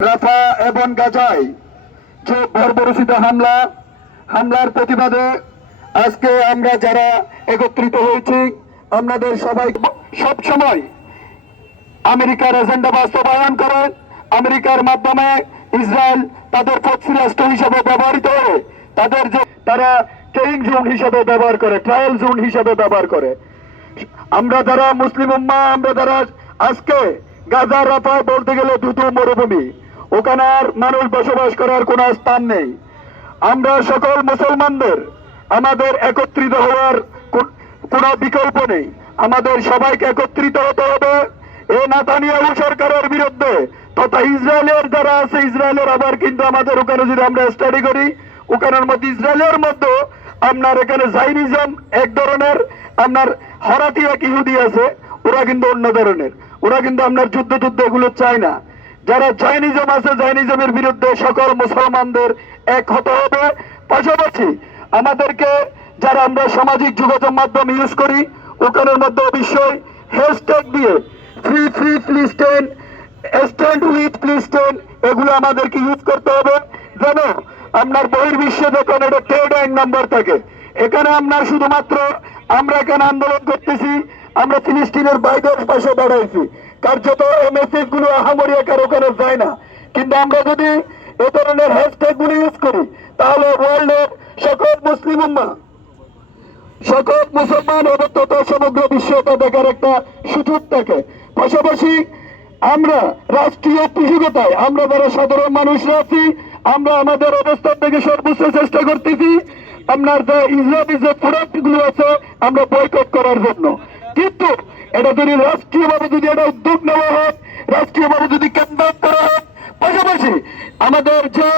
রাফা এবং গাজায় যে বর্বরচিত হামলার প্রতিবাদে আজকে আমরা যারা একত্রিত হয়েছি আমাদের সবাই সবসময় আমেরিকার এজেন্ডা বাস্তবায়ন করে আমেরিকার মাধ্যমে ইসরায়েল তাদের প্রক্সি রাষ্ট্র হিসেবে ব্যবহৃত হয়ে তাদের যে তারা ট্রেনিং জোন হিসেবে ব্যবহার করে ট্রায়াল জোন হিসেবে ব্যবহার করে। আমরা যারা মুসলিম উম্মাহ আমরা যারা আজকে গাজা রাফায় বলতে গেলে দ্রুত মরুভূমি, ওখানে আর মানুষ বসবাস করার কোনো স্থান নেই। আমরা সকল মুসলমানদের আমাদের একত্রিত হওয়ার কোনো বিকল্প নেই। আমাদের সবাইকে একত্রিত হতে হবে এই নেতানিয়াহু সরকারের বিরুদ্ধে তথা ইসরায়েলের যারা আছে ইসরায়েলের আবার কিন্তু আমাদের ওখানে যদি আমরা স্টাডি করি ওখানের মধ্যে ইসরায়েলের মধ্যে আপনার এখানে জাইনিজম এক ধরনের, আপনার হরাতি এক ইহুদি আছে, ওরা কিন্তু অন্য ধরনের, ওরা কিন্তু আপনার যুদ্ধ এগুলো চায় না। যারা জাইনিজম আছে জাইনিজমের বিরুদ্ধে সকল মুসলমানদের এক হতে হবে। পাশাপাশি আমাদেরকে যারা আমরা সামাজিক যোগাযোগ মাধ্যম ইউজ করি ওখানের মধ্যে অবশ্যই হ্যাশট্যাগ দিয়ে ফ্রি ফ্রি প্লিস্টেন স্ট্যান্ড উইথ প্লিস্টেন এগুলো আমাদেরকে ইউজ করতে হবে, যেন আপনার বহির্বিশ্বে যখন এটা ট্রেড আইন নাম্বার থাকে এখানে আপনার শুধুমাত্র আমরা এখানে আন্দোলন করতেছি, আমরা ফিলিস্তিনের বাইরের পাশে দাঁড়াইছি, কার্যত এই মেসেজ গুলো আহামরি একার ওখানে যায় না। কিন্তু আমরা যদি এ ধরনের হ্যাশট্যাগ গুলো ইউজ করি তাহলে ওয়ার্ল্ডের সকল মুসলিম উম্মাহ সকল মুসলমান এবং তথা সমগ্র বিশ্ব তা দেখার একটা সুযোগ থাকে। পাশাপাশি আমরা রাষ্ট্রীয় পুঁজিগতায় আমরা যারা সাধারণ মানুষরা আছি আমরা আমাদের অবস্থান থেকে সর্বোচ্চ চেষ্টা করতেছি আপনার যে ইসলামী যে প্রোডাক্ট গুলো আছে আমরা বয়কট করার জন্য। কিন্তু এটা যদি রাষ্ট্রীয়ভাবে যদি এটা উদ্যোগ নেওয়া হয়, রাষ্ট্রীয়ভাবে যদি ক্যাম্পেইন করা হয়, পাশাপাশি আমাদের যে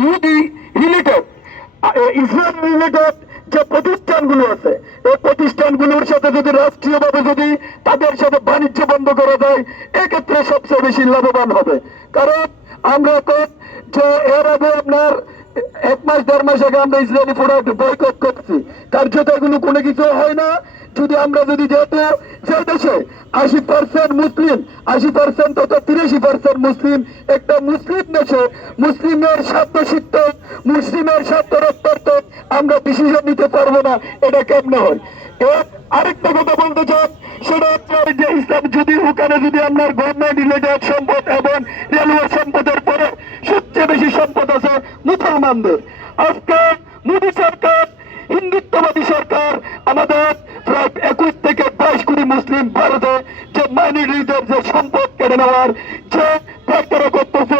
ইহুদি রিলেটেড ইসলাম রিলেটেড যে প্রতিষ্ঠানগুলো আছে এই প্রতিষ্ঠানগুলোর সাথে যদি রাষ্ট্রীয়ভাবে যদি তাদের সাথে বাণিজ্য বন্ধ করা যায় এক্ষেত্রে সবচেয়ে বেশি লাভবান হবে। কারণ আমরা এখন যে এর আগে আপনার 1 মাস 1.5 মাস আগে আমরা ইসরায়েলি প্রোডাক্ট বয়কট করছি, কার্যত এগুলো কোনো কিছু হয় না। যদি আমরা যদি যেহেতু যে দেশে 80% মুসলিম 80% তথা 83% মুসলিম একটা মুসলিম দেশে মুসলিমের স্বার্থ সিদ্ধ মুসলিমের স্বার্থ রক্ষার্থে আমরা ডিসিশন নিতে পারবো না, এটা কেমনে হয়? আরেকটা কথা বলতে চান সেটা আপনার যে ইসলাম যদি ওখানে যদি আপনার গভর্নমেন্ট রিলেটেড সম্পদ এবং রেলওয়ে সম্পদের পরে সবচেয়ে বেশি সম্পদ আছে মুসলমানদের। আজকে মোদী সরকার হিন্দুত্ববাদী সরকার আমাদের প্রায় 21 থেকে 22 কোটি মুসলিম ভারতে যে মাইনরিটিদের যে সম্পদ কেড়ে নেওয়ার যে করতেছে